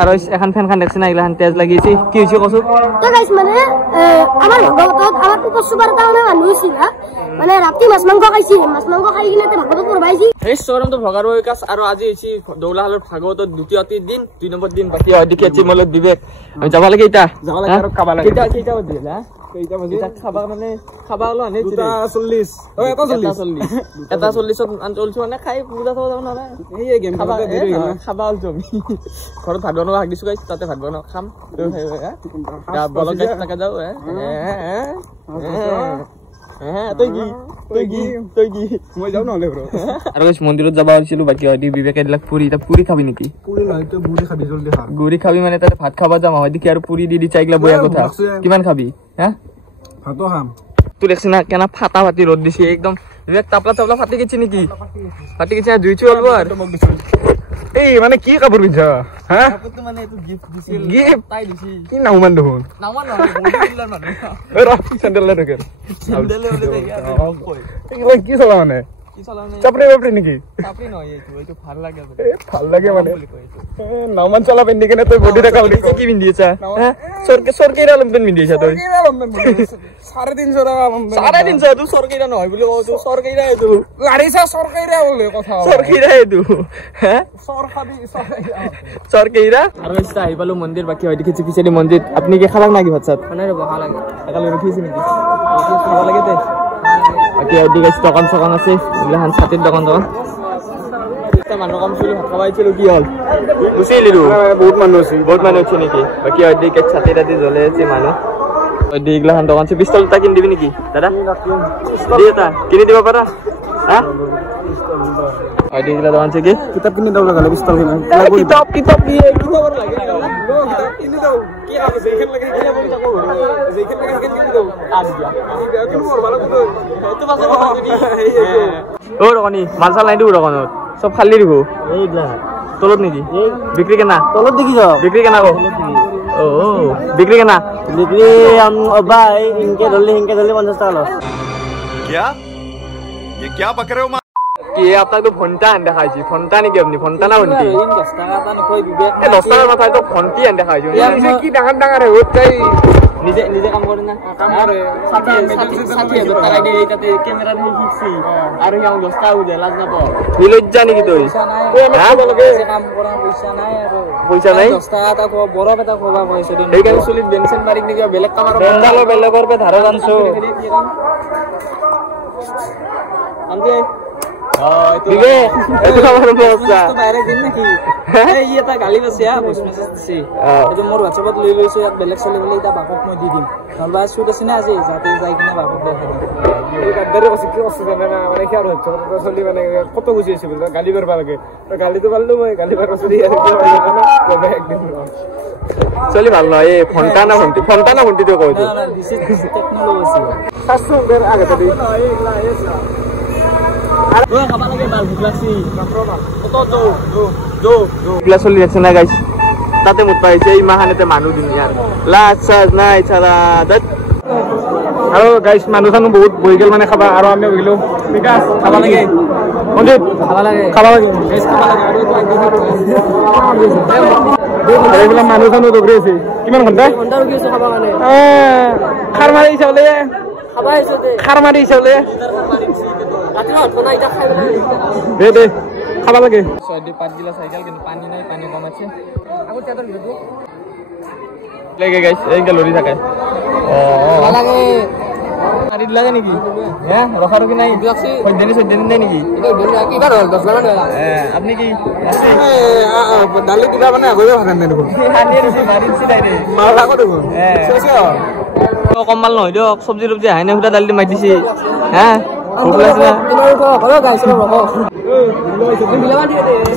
আৰু এখন ফেনখন দেখছ না ইলাখান তেজ লাগিছে কি হৈছে কছো তো গাইস মানে আমাৰ ভগতত আমাৰ উপসুবাৰ কাৰণে মানুহ আছিল মানে ৰাতি মাছ মাংস খাইছি মাছ মাংস খাই কিনে তে ভগতত পৰবাইছি এই চৰমটো ভগাৰ বিকাশ আৰু আজি হৈছে দৌলাহালৰ ভাগৱতৰ দ্বিতীয় দিন 2 নম্বৰ দিন বাকি অধিক আছে মলত বিবেক আমি যাব লাগে ইটা যাব লাগে আৰু খাবা লাগে কেইটা দিল হা কেইটা বাজি খাবা মানে খাবা হলো আনে 2:40 ও 1:40 1:40 মানে খাই পূজা থব যাব না এই গেম খেলতে দেৰি হৈ গ'ল খাবা হল তুমি ঘৰত ভাত বনোৱা হাক দিছো গাইছ তাতে ভাত বনোৱা খাম হা বলক গাইছ তাকে যাও তই কি মই যাও নহলে ব্ৰ আৰু গাইছ মন্দিৰত যাব আছিল বাকি অদি বিবেকে দিলাক পুৰি খাবি নেকি পুৰি নহয় তো গুৰি খাবি জলদি খা গুৰি খাবি মানে তাতে ভাত খাবা যাম হয় দেখি আৰু পুৰি দি চাইগলা বয়া কথা কিমান খাবি হা ভাতো খাম তুই দেখছ না কেনা ফাটা ফাটি ৰদ দিছি একদম বিবেক তাপলা ফাটি গেছি নেকি ফাটি গেছি জুই চলব আর এই মানে কি কাপড় পিন্ধা হা কাপড়টো মানে এটো গিফট দিছিল গিফট তাই দিছি কি নাউমান দেখোন নাউমান নহয় বডি বিল্ডার মানে এ ৰ স্যান্ডেল লে থাকে স্যান্ডেল লে দেখি এই কি চলা মানে কি চলা মানে চাপৰি নেকি চাপৰি নহয় এইটো ভাল লাগে ভাল লাগে মানে নাউমান চলা পিন্ধি কেনে তই বডি দেখা কি পিন্ধিছা হ্যাঁ সরকারি লম্বেন পিন্ধিছা তই 350 টাকা লম্বেন 350 তুই সরকারি নহয় বুলি কও তুই সরকারি এটো গাড়িছা সরকারি বলে কথা সরকারি এটো হ্যাঁ সরকারি আৰু ইস্তা আইবালো মন্দিৰ বাকি হয় দেখি পিছলি মন্দিৰ আপনি কি খালাক নাকি ভাত সাত মানে বহা লাগে একালে ৰখিছে নেকি খাবা লাগে তে বাকি আৰু দিগাছ দোকান সকান আছে ইলাহান ছাতিৰ দোকান মানুহ কম চলি ভাত খাবাইছিল কি হল গুছিলিৰু বহুত মানুহ আছে নেকি বাকি আৰু দিগাছ ছাতি ৰাতি জ্বলে আছে মানুহ দিগলাহান দোকান আছে পিস্তল তা কিন দিবি নেকি দাদা দিটা কিনি দিব পাৰা হা আর দিগলা দোকান আছে কি কিতাব কিনি দাও লাগালে পিস্তল কিনা কিতাব দিয়ে খবর লাগে কিনি দাও কি আছে যেখান লাগে কিনা বলি থাকো যেখান লাগে সেখান কিনি দাও আর দিয়া তুমি মোর ভালো কত তো পাশে যদি ও রকনি মালসা লাইন দিও রকনত সব খালি দিব এইলা তলত নেকি বিক্রি কেনা তলত দেখি যাও বিক্রি কেনা গো ও বিক্রি কেনা বিক্রি ভাই ইনকে ধরলে 50 টাকা লস क्या बक रहे हो কি আপনার তো ফোনটা আন দেখাইছি ফোনটা নাকি আপনি ফোনটা না ফোনটি 10 টাকা তা নকই বিবেক 10 টাকার মাথায় তো ফোনটি আন দেখাইছো নিজে কি ডাঙার হত তাই নিজে কাম করে না কাম করে 60 টাকা দিয়ে এটাতে ক্যামেরা দিয়ে ফিক্সি আর ইয়াও 10 টাকা উদে লাজ না পাও লজ্জা নাকি তুই হ্যাঁ কাম করা পয়সা নাই 10 টাকা তা বড় কথা কবা কইছে দিন এই কারণে চলি বেনসেন বারিক নাকি বেলেগ কামার বেন্দালো বেলেগর পে ধারে জানছো আমকে দিবে এত খবর বলছা তো বাইরে দিন নাকি এই এটা গালি বসে ভয়েস মেসেজ দিছি এটা মোর WhatsApp লই লইছে ইয়াত বেলেগ চলে বলে এটা বাপক মই দি দিম নলবা শুট আছে না আজি যাতে যাই কিনা বাপক দেখা এই কাদরে বসে কি বসে জানা না মানে কি আর হচ্ছে তো চলি মানে কত বুঝি আছে বল গালি করবা লাগে তো গালি তো পারলো মই গালি বার বসে আর কি হয় না তবে একদিন চলি ভালো নয় এই ফোনটা না ফোনটি তো কই না দিস ইজ টেকনোলজি সাসুদের আগে তো এইলা এসা ও খাবা লাগে বাল গ্লাসি কত দো গ্লাস চলি আছে না গাইস তাতে মুত পাইছে এই মাহানেতে মানুহ দুনিয়ার লাজ সাজ নাই ছাড়া দত আৰু গাইস মানুহ খানো বহুত বহি গেল মানে খাবা আৰু আমি বহিলো বিকাশ খাবা লাগে মন্দিৰ খাবা লাগে গাইস খাবা লাগে আৰু এইবিলাক মানুহ খানো দগৰি আছে কিমান ঘণ্টা ৰখি আছে খাবা মানে খাৰ মাৰি চালে খাবা আছে খাৰ মাৰি চালে দে খাবা লাগে 5 গিলাস সাইকেল কিন্তু পানি নাই পানি কম আছে আগত চাদর লিখো লাগে গাইস এই গ্যালারি থাকে লাগে আরি লাগে নাকি হ্যাঁ রাখার কি নাই লাগছে দেন নাই নাকি এটা কিবার 10 টাকা না আপনি কি ডালি দিবা মানে আগইও ভাগান নাই দেখো হানিয়ে দিছি মারিছি ডাইরে মাল লাগো দেখো শেষে তো কমাল নহয় দিও সবজি হাইনে হুদা ডালি মাই দিছি হ্যাঁ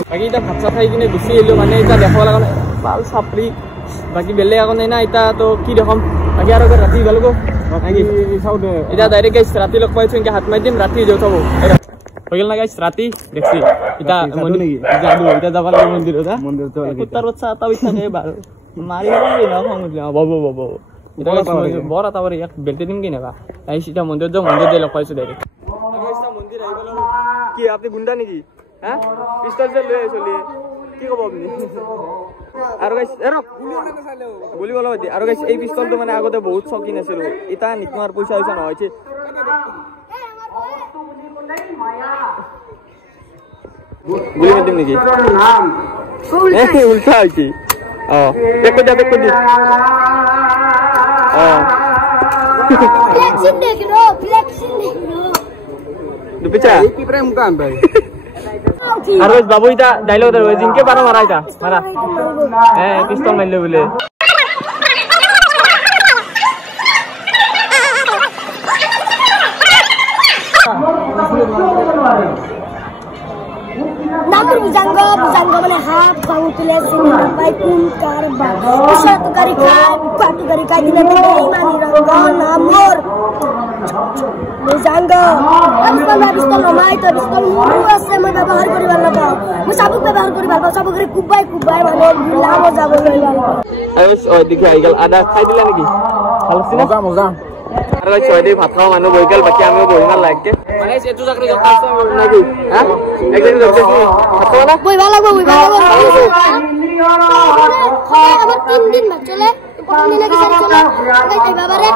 বাকি এটা ভাত খাই কিনে গুচি আহিলো মানে এটা দেখাব লগা নাই ভাল চাপৰি বাকি বেলেগ একো নাই না এটা তো কি দেখাম বাকি আৰু ৰাতি গ'লো এতিয়া ডাইৰেক্ট গাইছ ৰাতি লগ পাইছো এনেকৈ হাত মাৰি দিম ৰাতি যাওঁ থব হৈ গ'ল না গাইছ ৰাতি দেখছি এতিয়া এতিয়া যাব লাগে মন্দিৰত কুত্তাৰ বাচ্চা এটা ইচ্ছা নাই বাৰু মাৰি খং উঠিলে বব বৰ এটা ইয়াক বেল্টে দিম কি নাবা আহিছে এতিয়া মন্দিৰত যাওঁ মন্দিৰত যাই লগ পাইছো ডাইৰেক্ট মন্দিৰ আহি গ'লো কি আপুনি গুণ্ডা নেকি হা পিষ্টল লৈ চলি কি ক'ব আপুনি আৰু গাইছ গুলি বলা দি আৰু গাইছ এই পিস্তলটো মানে আগতে বহুত চকিন আছিল এটা নিকমাৰ পইচা হৈছে নহয় গুলি মাৰি দিম নেকি উল্টা হৈছে বেক কৰি দি দুপিছা আৰু বাবু এটা ডাইলগ ধৰিব জিনকে পাৰা মাৰা এটা মাৰা পিস্তল মাৰিলে বোলে Namun bujangga mana hap kau tulis sini baik pun karba satu kali tidak mani rangga namur bujangga habis kalau mai tu habis kalau mulu asal mana bahar kori balap musabuk bahar kori balap sabuk kiri kubai mana lama jabo ayo dikhi aigal ada khai dila niki halsina moga আৰু ছয়দে ভাত খাও মানুহ বহি গেল বাকি আমিও বহি না লাগে মানে এটো চাকৰি জব আছে নাকি হ্যাঁ একদিন জব আছে ভাত খাও না বই ভালো আমার 3 দিন চলে প্রথম দিনে কি চলে এই বাবারে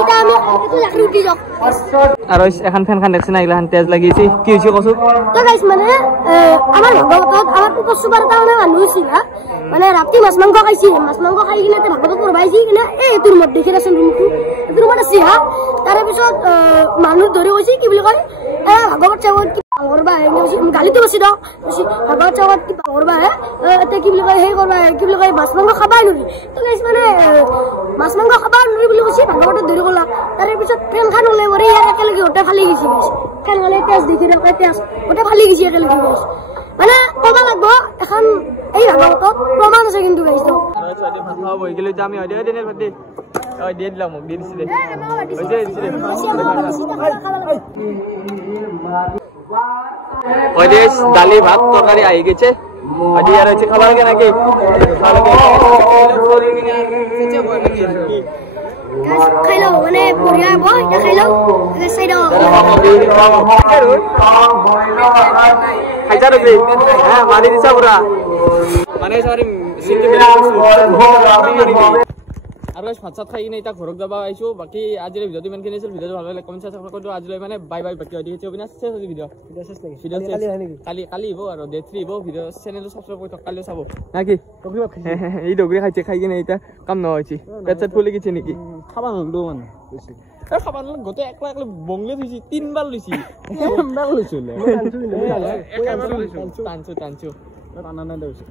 এটা আমি এটো চাকরি উঠি যাও আৰু এখন ফেন খান দেখছ না ইলাহান তেজ লাগিছে কি হৈছে কসু তো গাইস মানে আমার ভগবত আমার উপসুবার কারণে মানুহ ছিল মানে রাতি মাছ মাংস খাইছি মাছ মাংস খাই কিনে ভগবত করবাইছি কিনে এই তোর মত দেখে আছে রুমটো তোর মত আছে হা তার পিছত মানুহ ধরে হইছে কি বলি কয় ভগবত চাবত কি করবা গালি তো বসি দাও ভগবত চাবত কি করবা এতে কি বলি কয় হে করবা কি বলি কয় মাছ মাংস খাবা নৰি তো গাইস মানে মাছ মাংস খাবা নৰি বলি কইছি ভগবত ধরে গলা তার পিছত ট্রেন খান ওলাই মরে ইয়ার একেলগে ওটা ফালি গেছি কেন হলে তেজ দেখি রে তেজ ওটা ফালি গেছি একেলগে গাইস মানে কবা লাগবো এখন এই ভাগবত প্রমাণ আছে কিন্তু গাইস তো আৰু ছয়দে ভাত খাও বহি গেল আমি হয় দে ভাত দে দিয়ে দিলাম মোক দি দিছিলে ওদেশ ডালি ভাত তরকারি আই গেছে আজি আর আছে খাবার লাগে নাকি খাইলো মানে বড়িয়া বই এটা খাইলো সাইডো খাইছা রে হ্যাঁ মারি দিছা পুরা মানে সরি সিন্ধু মিলা আৰু ভাত চাত খাই কিনে এতিয়া ঘৰত যাব আহিছো বাকি আজিৰ ভিডিঅ'টো ইমানখিনি আছিল ভিডিঅ'টো ভাল লাগিলে কমেণ্ট চেষ্টা কৰি আজিলৈ মানে বাই বাই বাকি অধিক অবিনাশ চেছ হৈছে ভিডিঅ' কালি হ'ব আৰু ডে 3 হ'ব ভিডিঅ' চেনেলটো সাবস্ক্ৰাইব কৰি কালি চাব নাকি এই ডগৰি খাইছে খাই কিনে এতিয়া কাম নহৈছে পেট চেট ফুলি গেছে নেকি খাবা নললো মানে খাবা নল গোটেই একলা একলা বংলে থৈছি 3 বাৰ লৈছি টানছো টানছো টানা নাই লৈছে